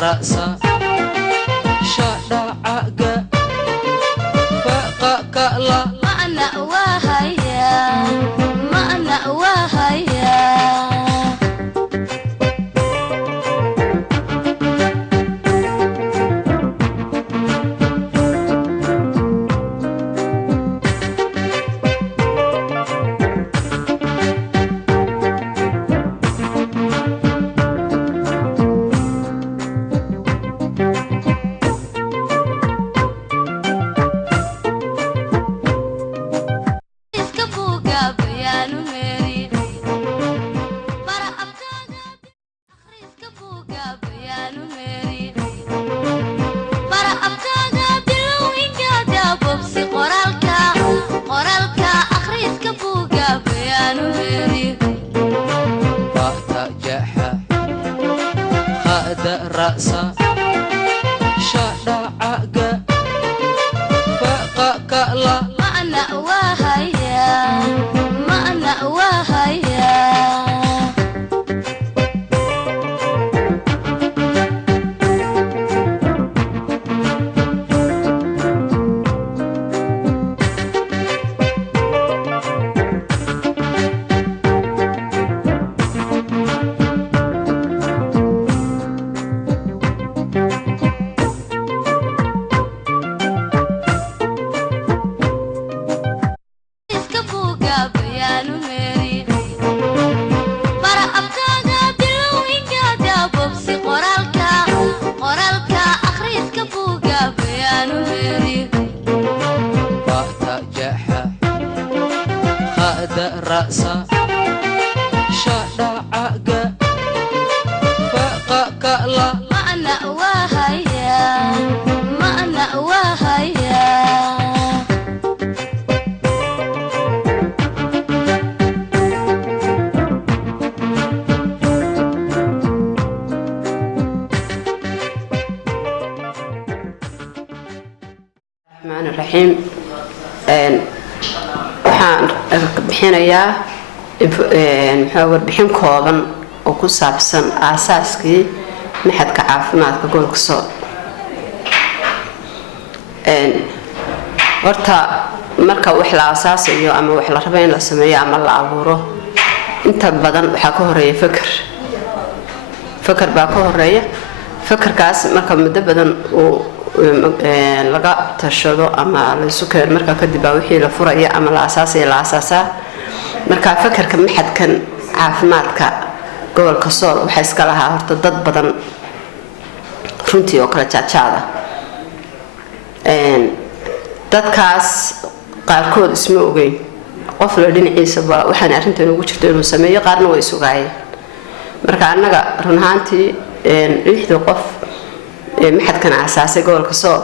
رأسا شعر عقا فقا كألا معنى وهيا معنى وهيا رأسا شعر عقا فقا كألا معنى وهيا معنى وهيا رأسا شعر عقا فقا كألا معنى وهيا معنى وهيا الرحمن الرحيم waxaan bixinayaa warbixin kooban oo ku saabsan aasaaskii maxadka caafimaadka gobolka Sool. horta marka wax la aasaasayo ama wax la rabo in la sameeyo ama la abuuro inta badan waxa ka horeeya fakar baa ka horeeya fakarkaas marka muddo badan uu laga tashado ama la isu keen marka kadib wixii la furaya ama la aasaasaa marka fakarka maxadkan caafimaadka gobolka Sool waxa iska lahaa horta dad badan runtii oo kala jaajaada dadkaas qaarkood isma ogeyn qof la dhinaciisa waxaan arrintan ugu jirto inuu sameeyo qaarna way sugaayeen marka anaga run ahaantii lixda qof maxadkan aasaasay gobolka Sool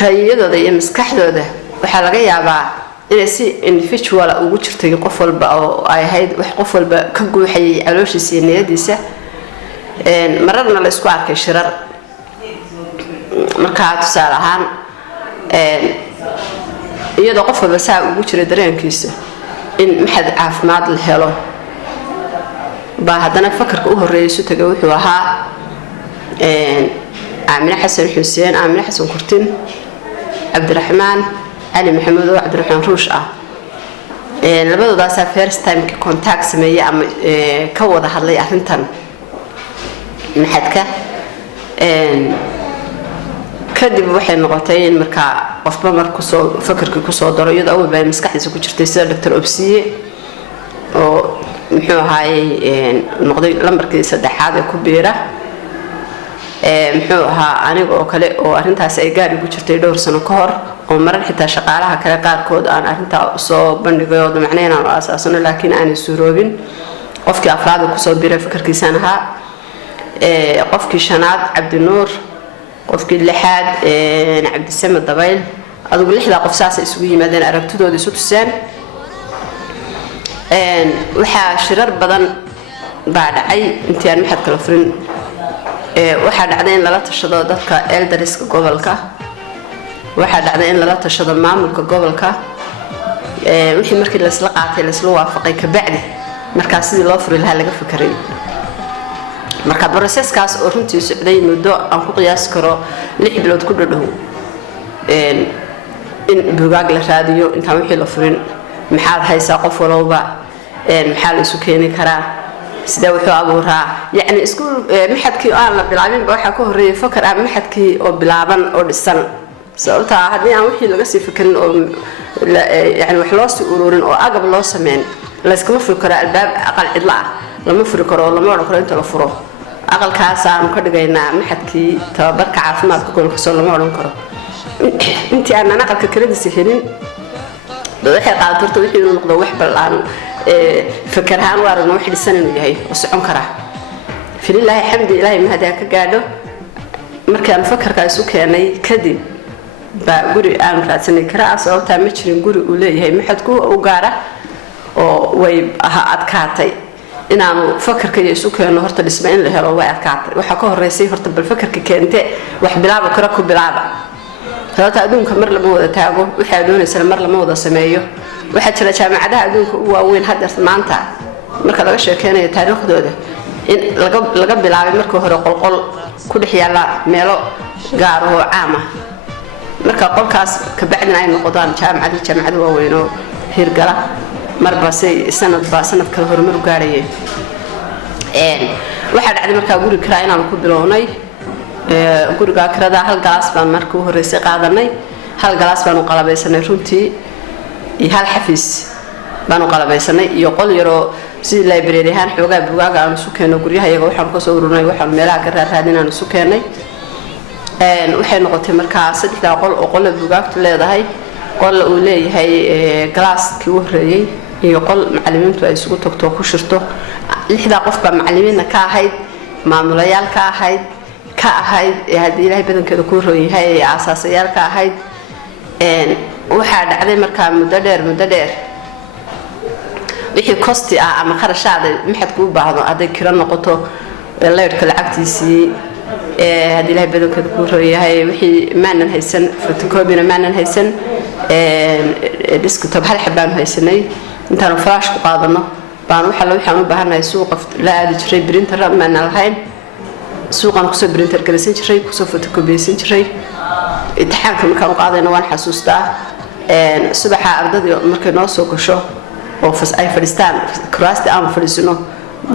ra'yadooda iyo maskaxdooda waxa laga yaabaa inay si individual ugu jirtay qof walba oo ay ahayd wax qof walba ka guuxayay calooshiisa iyo niyadiisa mararna la isku arkay shirar marka tusaale ahaan iyadoo qof walba saa ugu jiray dareenkiisa in maxad caafimaad la helo baa haddana fakarka u horeeyay isu tagay wuxuu ahaa آمنة حسن حسين آمنة حسن كرتين عبد الرحمن علي محمود وعبد الرحمن روش لبدو داسا فيرست تايم كونتاكت سمية أم كوضا هاللي أهنتن محدك كدب وحي نقطين مركا قفبا مركوسو فكرك كوسو درويد أول باي مسكحيسو كجرتي سير دكتور أبسية ومحو هاي نقضي لمركي سدحاد كبيرة muxuu ahaa aniga oo kale oo arintaas ay gaar ugu jirtay dhowr sano ka hor oo marar xitaa shaqaalaha kale qaarkood aan arinta soo bandhigayo macnaheena aan asaasano laakiin aan isuroobin qofkii afraad ku soo biiray fikirkiisana ahaa qofkii shanaad Cabdi Nuur qofkii lixaad Cabdi Samed Dabayl adigu lixda qof saas isugu yimaadeen aragtidooda isu tuseen waxa shirar badan بعد عي انتي أنا محد كلفرين واحد عدين لا تشهد ضدك إلدرس قبلك واحد عدين لا تشهد معمولك قبلك وحي مركي لسلقاتي لسلوها فقي كبعدي مركاسي لو فري لها لغا فكرين marka processkaas oo runtii socday muddo aan ku qiyaas karo 6 bilood ku dhadhow in buugaag la raadiyo inta wixii la furin maxaad haysaa qof walba maxaa la isu keeni karaa sida wuxuu abuuraa yani isku maxadkii aan la bilaabin waxa ka horeeyay fakar aan maxadkii oo bilaaban oo dhisan sababta hadii aan wixii laga sii fikirin oo yani wax loo sii ururin oo agab loo sameyn la iskama fikiro albaab aqal cidla lama furi karo lama oran karo inta la furo aqalkaas aan ka dhigaynaa maxadkii tababarka caafimaadka gobolka soo lama oran karo intii aan aqalka kaladiisa helin waxay qaadatay wixii inuu noqdo wax balaan fikirhaan waarna wax dhisan inuu yahay oo socon kara fililaahi xamdi ilaahay ma hadaa ka gaadho markaan fakarka isu keenay kadib ba guri aan raadsanay karaa sababta ma jirin guri uu leeyahay maxadku u gaara oo way adkaatay inaanu fakarka isu keeno horta dhisma in la helo way adkaatay waxa ka horeysay horta bal fakarka keente wax bilaabo kara ku bilaaba sababta adduunka mar lama wada taago waxa doonaysan mar lama wada sameeyo waxa jira jaamacadaha adduunka u waaweyn hadda maanta marka laga sheekeynayo taariikhdooda in laga bilaabay markii hore qolqol ku dhex yaala meelo gaar oo caam ah marka qolkaas ka bacdina ay noqdaan jaamacado waaweyn oo hirgala marba sanad kala horumar u gaarayeen waxa dhacday marka guri kira inaan ku bilownay guriga kirada hal galaas baan markii u horeysay qaadanay hal galaas baan u qalabaysanay runtii iyo hal xafiis baan u qalabaysanay iyo qol yaro si library ahaan xoogaa buugaag aan isu keeno guryaha iyaga waxaan ka soo ururnay waxaan meelaha ka raadinaan isu keenay waxay noqotay markaa 3 qol oo qol buugaagtu leedahay qol uu leeyahay galaaskii u horeeyay iyo qol macallimiintu ay isugu tagto ku shirto 6 qof baa macallimiinna ka ahayd maamulayaal ka ahayd hadii ilaahay badankeeda ku rooyahay asaasayaal ka ahayd waxa dhacday markaa muddo dheer wixii costi ama qarashaad maxadku u baahdo aday kira noqoto leerka lacagtiisii hadii ilaahay badankeeda ku rooyahay wixii maanan haysan photocopy maanan haysan desktop hal xabaan haysanay intaan flash ku qaadano baan waxaan u baahanahay suuqa la aadi jiray printer ma lahayn suuqan ku soo printer galeysan jiray ku soo photocopysan jiray imtixaanka markaan qaadayna waan xasuustaa subaxa ardayda markay noo soo gasho oo ay fadhistaan kuraasta aan fadhisino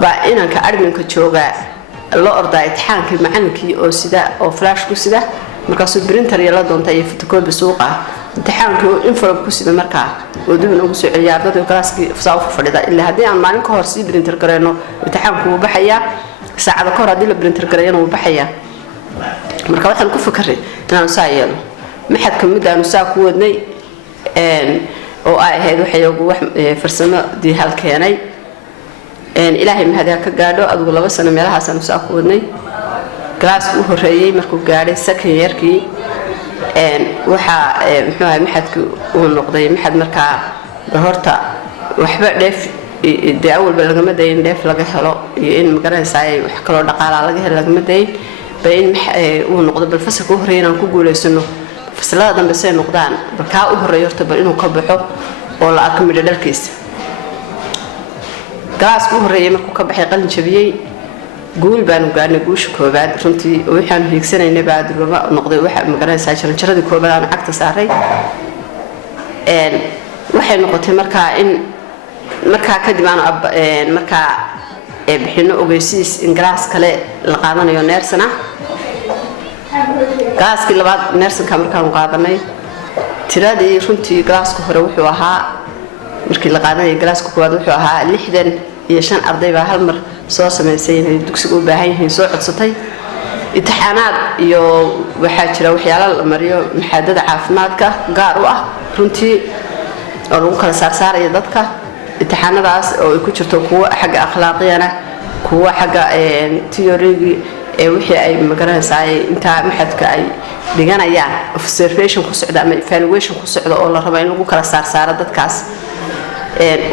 ba inanka adminka jooga loo orday imtixaankii macallinkii oo sida oo flash ku sida markaas printer yala doonta iyo photocopy suuqa imtixaanku envelope ku sida markaa oo dib ugu soo celiya ardayda galaaskii fasaaf fadhida ilaa hadii aan maalin ka hor si printer gareeno imtixaanku uu baxaya saacada ka hor hadii la printer gareeno uu baxaya marka waxaan ku fakaray inaan saayelo maxadka midaan saa ku wadnay oo ay ahayd waxay ugu wax farsamo di hal keenay ilaahay ma hadaa ka gaadho adigu 2 sano meelahaas aan saa ku wadnay galaaska u horeeyay markuu gaaray second yearkii waxa muxuu ahay maxadku uu noqday maxad markaa horta waxba dheef awalba lagama dayin dheef laga helo iyo in magaranaysaay wax kale dhaqaalaha laga helo lagama dayin bayn uu noqdo bal fasalka u horeeyay inaan ku guuleysano fasalada dambe say noqdaan balka u horeeyo horta bal inuu ka baxo oo la arko midho dhalkiisa galaaska u horeeyay markuu ka baxay qalin jabiyay guul baan gaarnay guusha koobaad runtii waxaan hiigsanaynay baad noqday waxa magaranaysaa jaranjaradii koobaad aan cagta saaray waxay noqotay markaa in markaa kadib aan markaa bixino ogeysiis in galaas kale la qaadanayo neersana galaaskii labaad neersanka markaan qaadanay tiradii runtii galaaska hore wuxuu ahaa markii la qaadanay galaaska koobaad wuxuu ahaa 65 arday baa hal mar soo sameysay inay dugsiga u baahan yihiin soo codsatay imtixaanaad iyo waxa jira waxyaalo la mariyo maxadada caafimaadka gaar u ah runtii oo lagu kala saarsaarayo dadka imtixaanadaas oo ay ku jirto kuwa xagga akhlaaqiyana kuwa xagga theory wixii ay magaranaysaa inta maxadka ay dhiganayaan observation ku socda ama evaluation ku socda oo la rabo in lagu kala saarsaaro dadkaas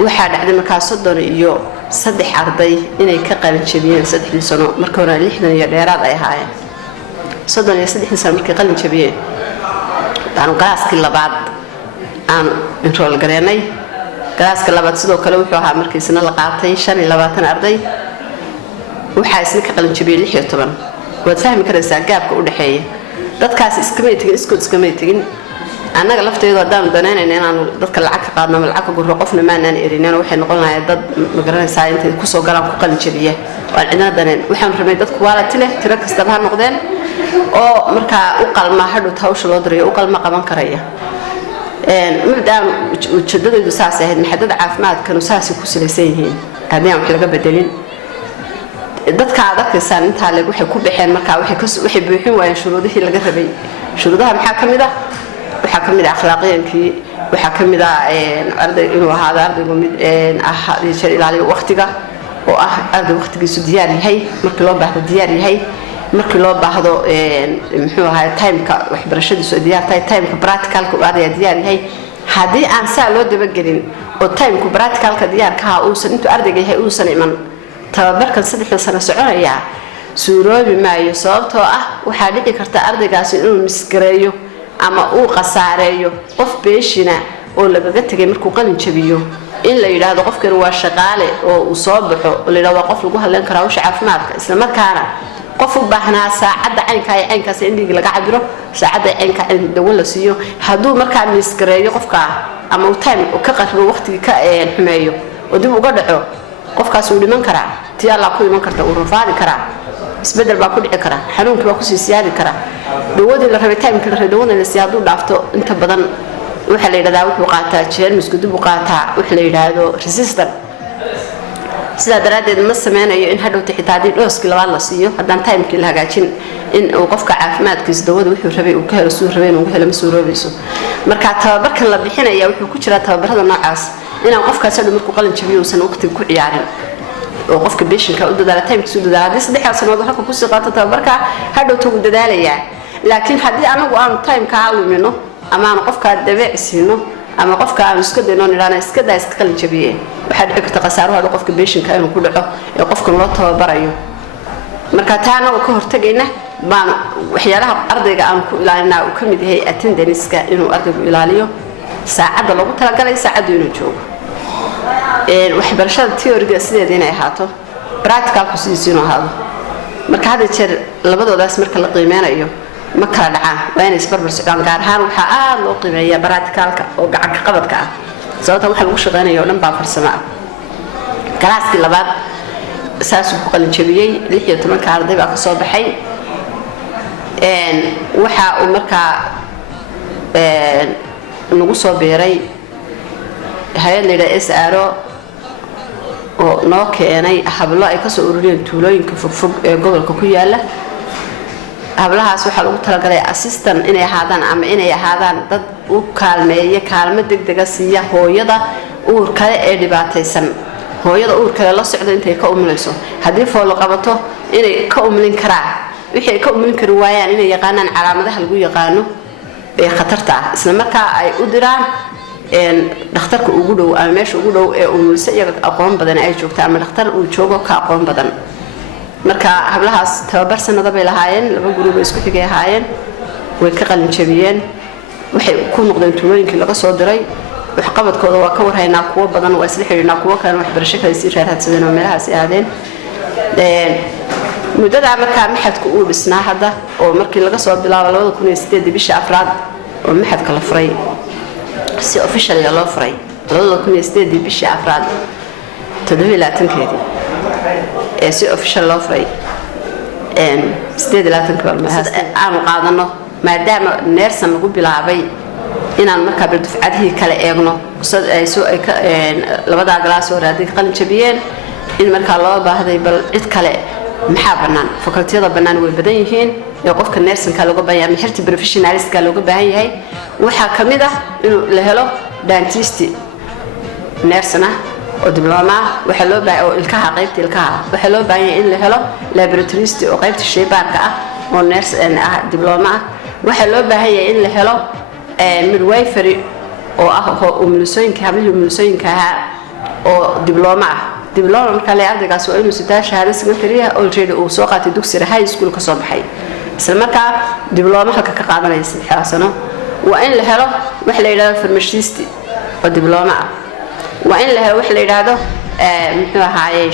waxa dhacday markaas 30 saddex arday inay ka qalin jabiyeen 3 sano markii hore 60 iyo dheeraad ay ahaayeen 33 sano markii qalin jabiyeen taanu galaaskii labaad aan enroll gareynay galaaska labaad sidoo kale wuxuu ahaa markii sano la qaatay 25 arday waxa isna ka qalin jabiyay 16 waad fahmi karaysaa gaabka u dhaxeeya dadkaas iskama tegin annaga lafteedu hadaan danaynayna inaan dadka lacag ka qaadno lacag gurro qofna ma aanan erinayna waxay noqon lahayd dad ma garanaysaa intay ku soo galaan ku qalin jabiya waan cidna danayn waxaan rabay dadku quality leh tiro kasta ha noqdeen oo marka u qalma hadhow hawsha loo dirayo u qalma qaban karaya mudaan ujeedadoodu saas ahayd maxadada caafimaadkanu saasi ku salaysan yihiin haddii aan wax laga bedelin dadka adagaysan inta leeg waxay ku baxeen marka waxay buuxin waayeen shuruudihii laga rabay shuruudaha maxaa kamid ah waxa kamid ah akhlaaqiyankii waxa kamid ah arday inuu ahaado ardaygu mid jeer ilaaliyo waqtiga oo ah arday waqtigiisu diyaar yahay markii loo baahdo diyaar yahay markii loo baahdo muxuu ahaa time-ka waxbarashadiisu diyaar tahay time-ka practical-ka ardayga diyaar yahay haddii aan saa loo dabagelin oo time-ku practical-ka diyaarka ah uusan intuu ardayga yahay uusan iman tababarkan 3 sano soconaya suuroobi maayo sababtoo ah waxa dhici karta ardaygaasi inuu misgareeyo ama uu qasaareeyo qof beeshina oo lagaga tagay markuu qalin jabiyo in la yiraahdo qofkan waa shaqaale oo uu soo baxo oo la yiraahdo qof lagu hadlan karo hawsha caafimaadka isla markaana qof u baahnaa saacada caynkaas in dhig laga cabiro saacada caynka in dawo la siiyo haduu markaa misgareeyo qofka ama uu time ka qasbo waqtiga ka xumeeyo oo dib uga dhaco qofkaas uu dhiman karaa tii alla ku iman karta uu rafaadi karaa isbedel baa ku dhici kara xanuunkii baa ku sii siyaadi kara dawadii la rabay time-ka la rabay dawada la siyaado dhaafto inta badan waxa la yiraahdaa wuxuu qaataa jeermisku dib u qaataa waxa la yiraahdo resistant sida daraadeed ma sameynayo in hadhow xitaa dooskii labaad la siiyo haddaan time-kii la hagaajin in uu qofka caafimaadkiisa dawada wuxuu rabay uu ka helo suu rabay inuu helo masuuroobayso marka tababarkan la bixinaya wuxuu ku jira tababarada noocaas inaan qofkaas hadhow markuu qalin jabiyo uusan waqti ku ciyaarin oo qofka beeshinka u dadaala time-kiisu dadaala hadii 3 sanadood halka ku sii qaato tababarka hadhow tuu dadaalayaa laakiin hadii anagu aan time-ka lumino ama aan qofka dabeecsiino ama qofka aan iska dayno niraana iska daa iska qalin jabiye waxa dhici karta qasaaro qofka beeshinka inuu ku dhaco ee qofka loo tababarayo marka taana oo ka hortagayna baan waxyaalaha ardayga aan ku ilaalinaa uu kamid yahay attendance-ka inuu ardaygu ilaaliyo saacada lagu talagalay saacadu inuu joogo waxbarashada theory-ga sideeda inay ahaato practical-ku sidiisa inuu ahaado marka hadda jeer labadoodaas marka la qiimeynayo ma kala dhacaan waa inay isbarbar socdaan gaar ahaan waxaa aad loo qiimeeyaa practical-ka oo gacan ka qabadka ah sababta waxa lagu shaqeynayo oo dhan baa farsamo ah galaaskii labaad saasuu ku qalin jabiyey 16 arday baa ka soo baxay waxa uu markaa nagu soo beeray hay'ad leedahay SRO oo noo keenay hablo ay ka soo ururiyeen tuulooyinka fogfog ee gobolka ku yaala hablahaas waxa lagu talagalay assistant inay ahaadaan ama inay ahaadaan dad u kaalmeeya kaalmo degdeg ah siiya hooyada uur kale ee dhibaataysan hooyada uur kale la socdo intay ka umuleyso hadii fool qabato inay ka umulin karaan wixii ka umulin kari waayaan inay yaqaanaan calaamadaha lagu yaqaano ee khatarta ah isla markaa ay u diraan dhakhtarka ugu dhow ama meesha ugu dhow ee umulisa iyaga aqoon badan ay joogto ama dhakhtar uu joogo ka aqoon badan marka hablahaas tababar sanado bay lahaayeen laba group isku xigay ahaayeen way ka qalin jabiyeen waxay ku noqdeen tuulooyinkii laga soo diray wax qabadkooda waa ka warhaynaa kuwa badan waa isla xiriirnaa kuwa kale waxbarasho kale si raadsadeen oo meelahaas aadeen mudada markaa maxadku uu dhisnaa hadda oo markii laga soo bilaabo 2008 bisha afraad oo maxadka la furay si official loo furay 2008 bisha afraad 7 si official loo furay 8 aanu qaadano maadaama neersan lagu bilaabay inaan markaa dufcadihii kale eegno ay soo ay labada galaas oo raadi qalin jabiyeen in markaa loo baahday bal cid kale maxaa banaan fakultiyada banaan way badan yihiin ee qofka neersanka looga baahan yahay xirti professionalistka looga baahan yahay waxa kamid ah inuu la helo dentist neersana oo diploma waxa loo baahan oo ilkaha qaybta ilkaha waxa loo baahan yahay in la helo laboratorist oo qaybta shaybaarka ah oo nurse ah diploma waxa loo baahan yahay in la helo midwifery oo ah umulsooyinka hablaha umulsooyinka oo diploma ah dibloma marka la ardaygaas waa inuu sidaa shahaado secondary already uu soo qaatay dugsiga high school ka soo baxay isla markaa dibloma halka ka qaadanaya 3 sano waa in la helo wax la yiraahdo pharmacist oo dibloma ah waa in la helo wax la yiraahdo muxuu ahaayay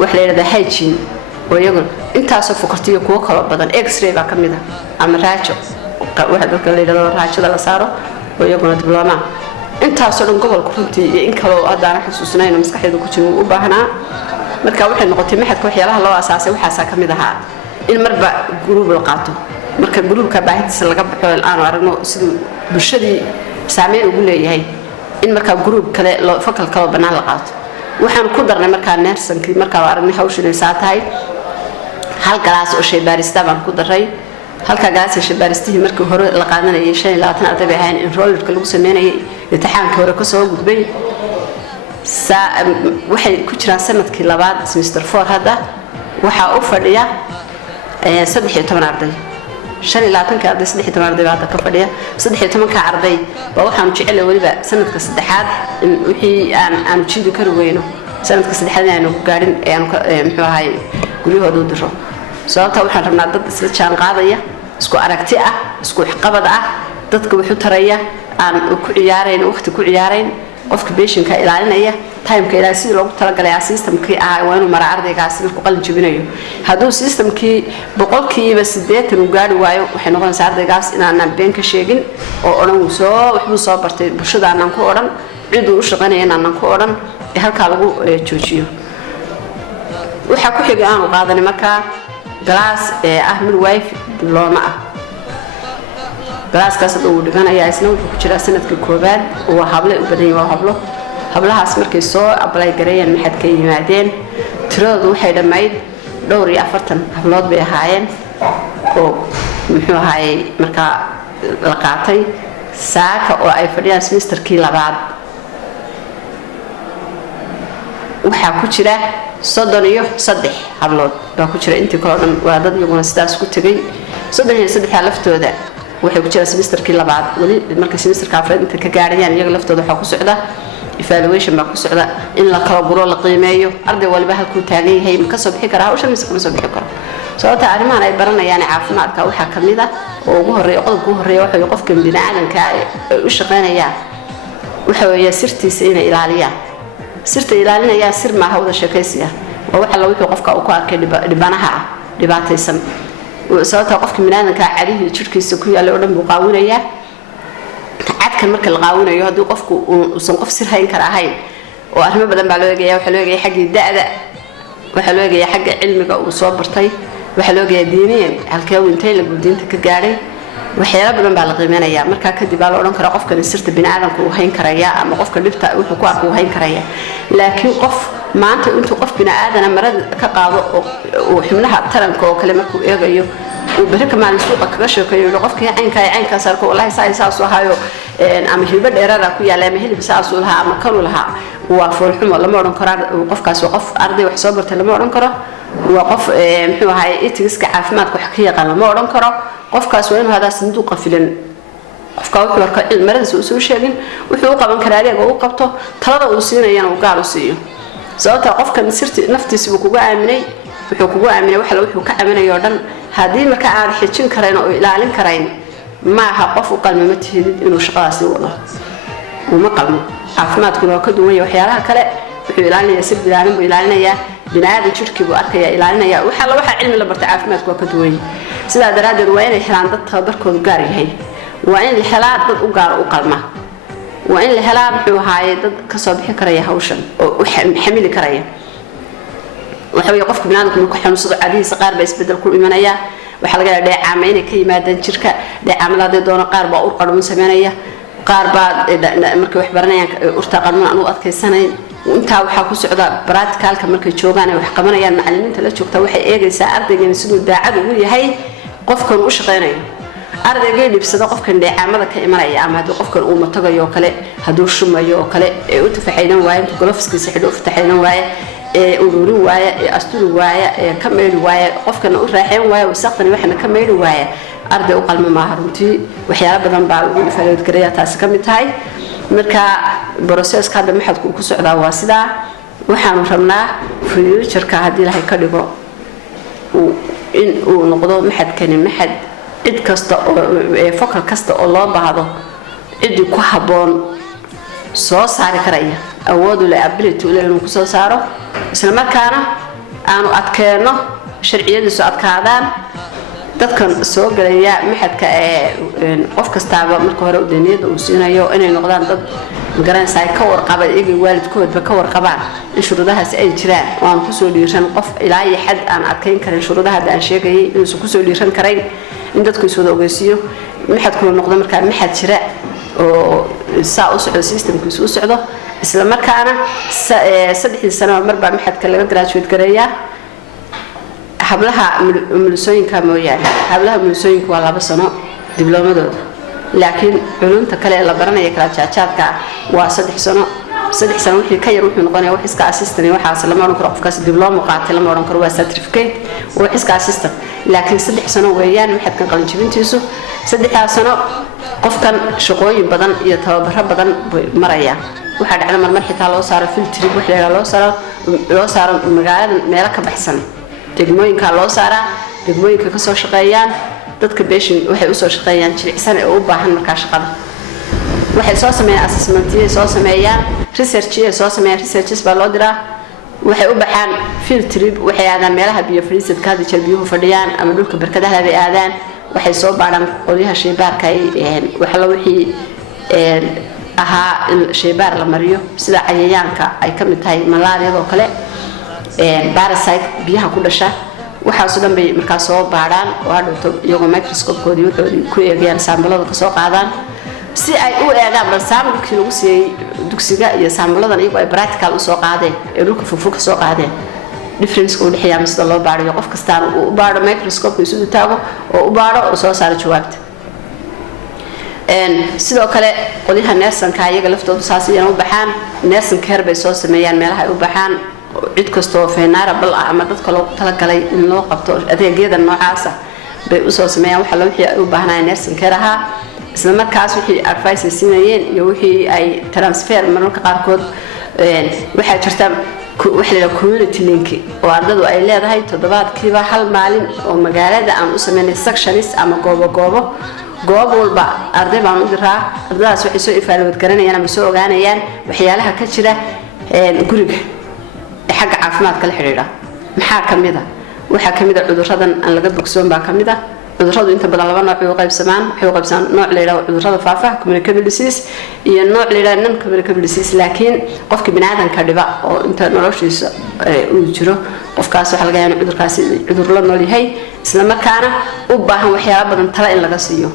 wax la yiraahdo hygiene oo iyagu intaas oo fakartiyo kuwa kala badan x-ray baa kamid ah ama raajo waxa dadka la yiraahdo raajada la saaro oo iyaguna dibloma intaas oo dhan gobolka runtii iyo in kale oo hadaan xusuusnayna maskaxdeedu ku jiro u baahnaa marka waxay noqotay maxadka waxyaalaha loo asaasay waxaas ka mid ahaa in marba group la qaato marka groupka baahidiisa laga baxo aan aragno sidoo bulshadii saameyn ugu leeyahay in marka group kale loo fakal kale banaan la qaato waxaan ku darnay marka nursing marka aragnay hawshan saatahay hal galaas oo shay baarista baan ku daray halka galaas shay baaristii markii hore la qaadanayay 25 arday ahayn enrollment-ka lagu sameeyay imtixaanka hore ka soo gudbay waxay ku jiraan sanadkii labaad semester 4 hadda waxa u fadhiya 13 arday 25 arday 13 arday baa ka fadhiya 13 arday ba waxaan jecelahay waliba sanadka saddexaad wixii aan jidi kar weyno sanadka saddexaad aanu gaarin muxuu ahay guriyahooda u diro sababta waxaan rabnaa dad isla jaan qaadaya isku aragti ah isku xaqabad ah dadka wuxuu taraya aan ku ciyaareen waqti ku ciyaareen qofka patientka ilaalinaya time-ka ilaa sidii loogu talagalay systemkii waa inuu mara ardaygaasi markuu qalin jabinayo hadduu systemkii 80% uu gaari waayo waxay noqonaysaa ardaygaas inaan been ka sheegin oo oran wuxuu soo bartay bulshada aan ku oran cid uu shaqaynaya aan ku oran halka lagu joojiyo waxa ku xigay aan qaadanay marka glass midwife diploma ah glasskaas uu dhiganaya isna wuxuu ku jira sanadka koobaad oo hablo u badan yahay hablahaas markay soo apply gareeyeen maxad ka yimaadeen tiradu waxay dhamayd 40 hablood bay ahaayeen oo muxuu ahaayay marka la qaatay saaka oo ay fadhiyaan semesterkii labaad waxa ku jira 33 hablood baa ku jira intii kala dhan waa dad iyaguna sidaas ku tagay 33 laftooda waxay ku jira semesterkii labaad wali marka semesterka afraad inta ka gaarayaan iyaga laftooda waxa ku socda evaluation baa ku socda in la kala guro la qiimeeyo arday walba halkuu taagan yahay ma ka soo bixi karaa hawshan mise ma soo bixi karo sababta arrimahan ay baranayaan caafimaadka waxa kamid ah oo ugu horeeyo qodobka ugu horeeyo waxa qofka bini'aadamka u shaqeynaya waxa weeye sirtiisa inay ilaaliyaan sirta ilaalinaya sir ma hawda shaqaysiya oo waxa la wixii qofka uu ku arkay dhibanaha dhibaataysan sababta qofka bini'aadamka cadihi jirkiisa ku yaalo oo dhan buu qaawinaya cadkan marka la qaawinayo hadii qofku uusan qof sir hayn kara ahayn oo arrimo badan baa loo eegaya waxa loo eegaya xagga da'da waxa loo eegaya xagga cilmiga uu soo bartay waxa loo eegaya diiniyan halkee uu intay la gudinta ka gaaray waxyaalo badan baa la qiimeynaya marka kadib baa la oran karaa qofkan sirta bini'aadamka uu hayn karaya ama qofka dhibta wuxuu ku arko uu hayn karaya laakiin qof maanta intuu qof bini'aadana marad ka qaado oo xubnaha taranka oo kale markuu eegayo وبركة مع السوق كرشة كيلو قف عين كسر والله ساعة هايو أما هلبة إيرادة كوي على مهل بساعة لها أما كانوا لها وفول حمى لما رن كرار وقف كاس وقف أرضي وحسابه لما رن كرا وقف محو هاي إتجسك عافمات كحكية قال لما رن كرا قف كاس وين هذا صندوق قفلن قف كاوي ورك المرض سوسو شيء وحقوق من كراري وقفته ثلاثة وسنين يعني وقالوا سيو سواء قف كان صرت نفتي سبوك وعامني وحقوق عامني وحلا وحقوق عامني يردن هذه ما كان حجين كرين أو إلى كرين ما حقف وقال ما متهدد إنه شقاسي والله وما قلنا عفمات كنا كدوية وحيالها كلا وحيلاني يسب بلاني وإلاني يا بنادم شركي وأركيا إلاني يا وحلا وح علم اللي برت عفمات كنا كدوية سلا دراد الوين الحلان ضد بركو الجاري هي وين الحلال ضد وجار وقلمه وين الحلال بحو هاي ضد كصبح كريه هوشن وحمل كريه وحوي قفك بنادم كنا كحنا صدق عادي صغار بس بدل كل إيمانية وحلقة ده عامين كي مادة شركة ده عملات دون قارب أو قانون سمانية قارب مركب وحبرنا ارتقلنا أنو أذكر سنة وأنت وحكوا سعودة برات كالك مركب شوغانة وحكمنا يا معلمين تلا شوكتا وحي إيجي ساعة دقيقة سنو داعب وقولي هاي قفكن وش غيرين أرد جيلي بصدق قفكن ده عملات كإيمانية عملات قفكن أو متجا يوكله هدوش شما يوكله وتفحينا واي تقولفسك سحدو فتحينا واي أولوري واي أستور واي كمل واي قفكن رايحين واي وسقطني وإحنا كمل واي أرد أقل ما هرمتي وحياة بدن بعد فلوت كريا تاسكمت هاي مركا بروسيس كذا محد كوكو سعدا واسدا waxaanu rabnaa future-ka haddii ilaahay ka dhigo in uu noqdo maxadkani maxad cid kasta oo focal kasta oo loo baahdo cidii ku habboon soo saari karaya awood u leh ability u leh inuu kusoo saaro isla markaana aanu adkeeno sharciyadiisu adkaadaan dadkan soo galaya maxadka qof kastaaba marka hore udaniyada uu siinayo inay noqdaan dad garanaysa ka warqaba iyaga waalidkoodba ka warqabaan in shuruudahaas ay jiraan oo aan kusoo dhiiran qof ilaa iyo xad aan adkeyn karin shuruudaha aan sheegayay inuu kusoo dhiiran karayn in dadku isoo ogeysiyo maxadku noqdo markaa maxad jira oo saa u socdo systemkiisu u socdo isla markaana 3 sano marba maxadka laga graduate gareeyaa hablaha umulisooyinka mooyaane hablaha umulisooyinka waa 2 sano diblomadooda laakiin culumta kale la baranaya kala jaajaadka waa 3 sano wixii ka yar wuxuu noqonayaa wax iska assistant waxaas lama oran karo qofkaas dibloma qaatay lama oran karo waa certificate wax iska assistant laakiin 3 sano weeyaan maxadkan qalin jabintiisu 3 sano qofkan shaqooyin badan iyo tababaro badan maraya waxa dhacda marmar xitaa loo saaro filtri waxa loo saaro magaalada meel ka baxsan degmooyinka loo saaraa degmooyinka ka soo shaqeeyaan dadka beeshin waxay u soo shaqeeyaan jilicsan oo u baahan markaa shaqada waxay soo sameeyaan assessment soo sameeyaan research soo sameeyaan researches baa loo diraa waxay u baxaan field trip waxay aadaan meelaha biyo fadhiisadka hadii jarbiyuhu fadhiyaan ama dhulka barkadaha ay aadaan waxay soo baaraan qolyaha shaybaarka waxa la wixii ahaa shaybaar la mariyo sida cayayaanka ay ka mid tahay malaariyada oo kale parasite biyaha ku dhasha waxa soo dhanbay markaa soo baaraan oo hadhowto iyagoo microscope-koodii wuxuu ku eegayaan sambalada ka soo qaadaan si ay u eegaan bal sambalkii lagu siiyay dugsiga iyo sambaladan iyagoo ay practical u soo qaadeen ee dhulka fufuk soo qaadeen difference u dhaxeeya sida loo baariyo qof kasta uu baaro microscope isu taago oo u baaro oo soo saaro jawaabta sidoo kale qoliyaha neersanka iyaga laftoodu saasiyana u baxaan neersan care bay soo sameeyaan meelaha ay u baxaan cid kastoo feenaarable ah ama dadka loo talagalay in loo qabto adeegyada noocaas ah bay u soo sameeyaan waxa la wixii ay u baahnayeen neersan care aha isla markaas wixii advice siinayeen iyo wixii ay transfer mararka qaarkood waxa jirta waxa la community link oo ardadu ay leedahay toddobaadkiiba hal maalin oo magaalada aan u sameynay sections ama goob walba arday baan u diraa ardaydaas waxay soo ifaalowad garanayaan ama soo ogaanayaan waxyaalaha ka jira guriga xagga caafimaadka la xiriira maxaa kamida waxa kamida cuduradan aan laga bogsoon baa kamida cuduradu inta badan laba nooc u qaybsamaan nooc la yiraahdo cudurada faafa communicable disease iyo nooc la yiraahdo non communicable disease laakiin qofka bini'aadanka dhiba oo inta noloshiisa uu jiro qofkaas waxa laga yaabaa cudurkaasi cudur la nool yahay isla markaana u baahan waxyaabo badan tala in laga siiyo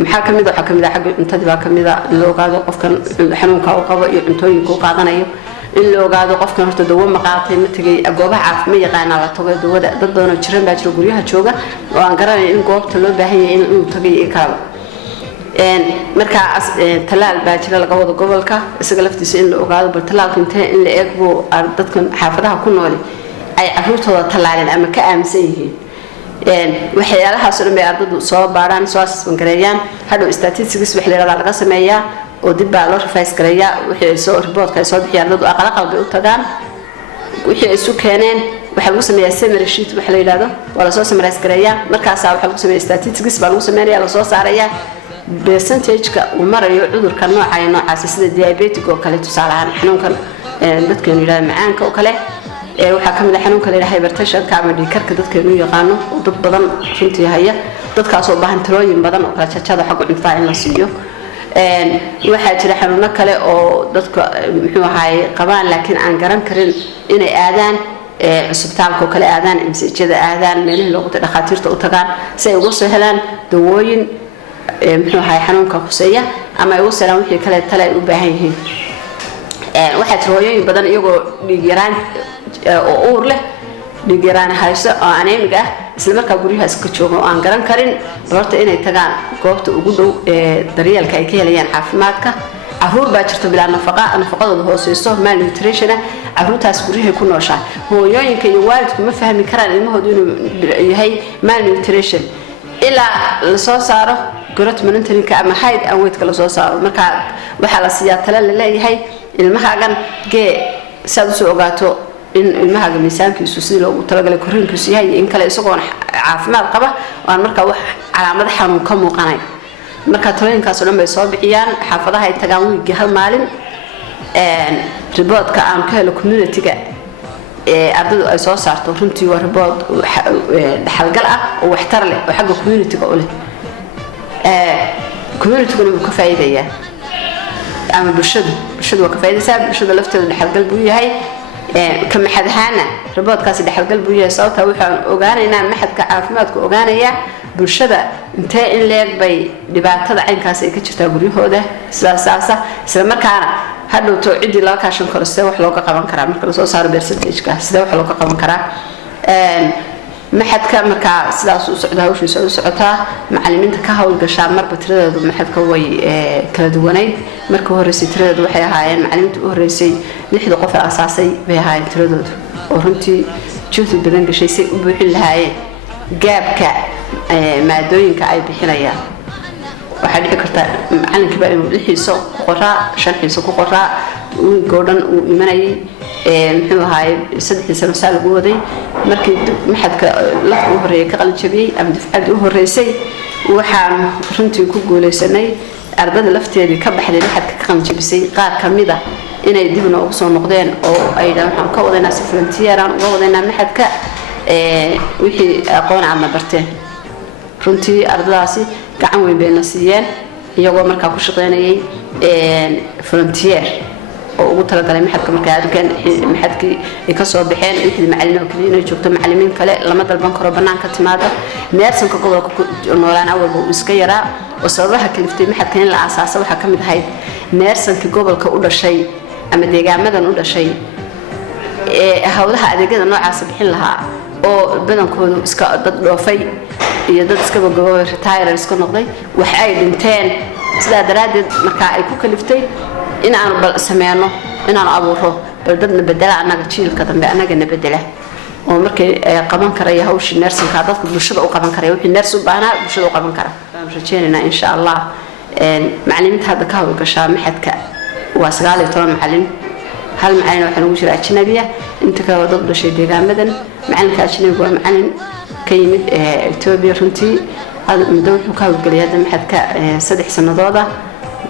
maxaa kamid ah xagga cuntada baa kamida loo ogaado qofkan xanuunka uu qabo iyo cuntooyinka uu qaadanayo in loo ogaado qofkan horta dawo ma qaatay ma tagay goobaha caafimaad yaqaan la tago dawada dad badan oo jiran baa jira guryaha jooga oo aan garanay in goobta loo baahan yahay in uu tagay kala markaas talaal baa jira laga wada gobolka isaga laftiisa in la ogaado bal talaalka intee in la eego dadkan xaafadaha ku nool ay caruurtooda talaaleen ama ka aaminsan yihiin waxyaalahaas oo dhan bay ardadu soo baaraan soo asban gareeyaan hadhow statistics wax leeyahay laga sameeyaa oo dib baa loo revise gareeyaa wixii soo report-ka ay soo bixiyaan ardadu aqal bay u tagaan wixii ay isu keeneen waxa lagu sameeyaa summary sheet wax la yiraahdo waa la soo summarize gareeyaa markaas waxa lagu sameeyaa statistics baa lagu sameeyaa la soo saarayaa percentage-ka uu marayo cudurka noocaas sida diabetic oo kale tusaale ahaan xanuunkan dadkeenu yiraahdo macaanka oo kale waxa kamid ah xanuunka la yiraahdo hypertension ka ama dhiigkarka dadkeenu yaqaano oo dad badan runtii haya dadkaas oo baahan talooyin badan oo kala jajada xaq u cuntaa in la siiyo waxa jira xanuuno kale oo dadka muxuu ahaay qabaan laakiin aan garan karin inay aadaan isbitaalka kale aadaan imsijada aadaan meelaha loogu dhaqaatiirta u tagaan si ay uga soo helaan dawooyin muxuu ahaay xanuunka khuseeya ama ay u salaan wixii kale tale u baahan yihiin waxa jira hooyooyin badan iyagoo dhiig yaraan oo uur leh dhiig yaraan hayso oo aneemiga ah isla markaa guryaha iska jooga oo aan garan karin horta inay tagaan goobta ugu dhow daryeelka ay ka helayaan caafimaadka caruur baa jirto bilaa nafaqadooda hooseyso malnutrition caruurtaas guryaha ku nooshaa hooyooyinka iyo waalidku ma fahmi karaan ilmahoodu inuu yahay malnutrition ilaa la soo saaro growth monitoring-ka ama height and weight-ka la soo saaro marka waxa la siiyaa talo la leeyahay ilmahaagan saad u soo ogaato in ilmahaga miisaankiisu sidii loogu talagalay korriinkiisu yahay in kale isagoo caafimaad qaba oo aan markaa wax calaamad xanuun ka muuqanay marka talooyinkaas oo dhan bay soo bixiyaan xaafadaha ay tagaan wiigi hal maalin riboodka aan ka helo community-ga ardaydu ay soo saarto runtii waa ribood dhaxalgal ah oo waxtar leh oo xagga community-ga u leh community-guna wuu ka faa'iidayaa ama bulshadu waa ka faa'iidaysaa bulshada lafteedu dhaxalgal buu yahay ka maxad ahaana riboodkaasi dhaxalgal buu yahay sababta waxaan ogaanaynaa maxadka caafimaadku ogaanaya bulshada intee in leeg bay dhibaatada caynkaas ay ka jirtaa guryahooda sidaas isla markaana hadhowto cidii laga kaashan karo sidee wax looga qaban karaa marka la soo saaro percentage-ka sidee wax looga qaban karaa maxadka markaa sidaas u socdaa hawshiisa u socotaa macallimiinta ka hawlgashaa marba tiradoodu maxadka way kala duwanayd markii horeysay tiradoodu waxay ahaayeen macallimiinta u horeysay 6 qof ee asaasay bay ahaayeen tiradoodu oo runtii juhdi badan gashay si u buuxin lahaayeen gaabka maadooyinka ay bixinayaan waxaa dhici karta macallinkiiba inuu 6 xiiso ku qoraa 5 xiiso ku qoraa wiigoo dhan uu imanayay muxuu ahaayey 3 sano saa lagu waday markii maxadka lafta u horeeyay ka qalin jabiyey ama dufcadii u horeysay waxaan runtii ku guuleysanay ardayda lafteedii ka baxday maxadka ka qalin jabisay qaar ka mid ah inay dib noogu soo noqdeen oo ay waxaan ka wadaynaa si volunteer aan uga wadaynaa maxadka wixii aqoon aan barteen runtii ardaydaasi gacan weyn bayna siiyeen iyagoo markaa ku shaqeynayay volunteer oo ugu talagalay maxadka markaa arkaan maxadkii ay ka soo baxeen wixii macallin oo kaliya inay joogto macallimiin kale lama dalban karo banaanka timaada neersanka gobolka ku noolaan awalba uu iska yaraa oo sababaha kaliftay maxadka in la aasaasay waxa ka mid ahayd neersanka gobolka u dhashay ama deegaamadan u dhashay hawlaha adeegyada noocaas bixin lahaa oo badankoodu iska dad dhoofay iyo dad iska gabagabay retire iska noqday wax ay dhinteen sidaa daraadeed markaa ay ku kaliftay in aan bal sameeyno in aan abuuro bal dadna bedela anaga jiilka dambe anaga na bedela oo markay qaban karaya hawshii neersanka dadka bulshada u qaban karaya wixii neers u baahnaa bulshada u qaban kara waan rajeynaynaa insha Allah macallimiinta hadda ka hawlgashaa maxadka waa 19 macallin hal macallin waxa lagu jira ajnabiya inta kale dad dhashay deegaamadan macallinka ajnabiga waa macallin ka yimid Itoobiya runtii muddo wuxuu ka hawlgalayaa maxadka 3 sanadooda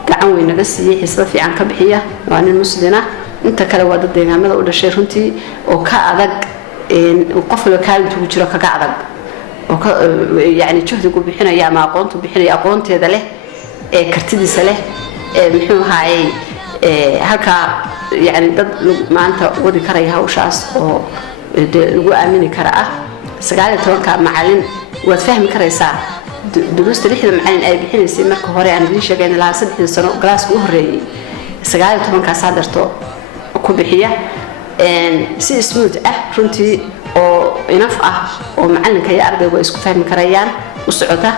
gacan weyn naga siiyay xisab fiican ka bixiya waa nin muslina inta kale waa dad deegaamada u dhashay runtii oo ka adag qof la kaalinta ku jiro kaga adag oo yani juhdigu bixinaya ama aqoontu bixinaya aqoonteeda leh kartidiisa leh muxuu ahaayay halka yani dad maanta wadi karaya hawshaas oo lagu aamini kara ah 19 macallin waad fahmi karaysaa دروست لحد معين أي بحين يصير مركو هراء أنا بديش أجي لها 6 سنة جلاس وهري سجاير طبعا كاسادرتو وكل بحية سي سموت فرنتي أو ينفع أو معلن كي أرجع ويسكو فهم كريان وسعته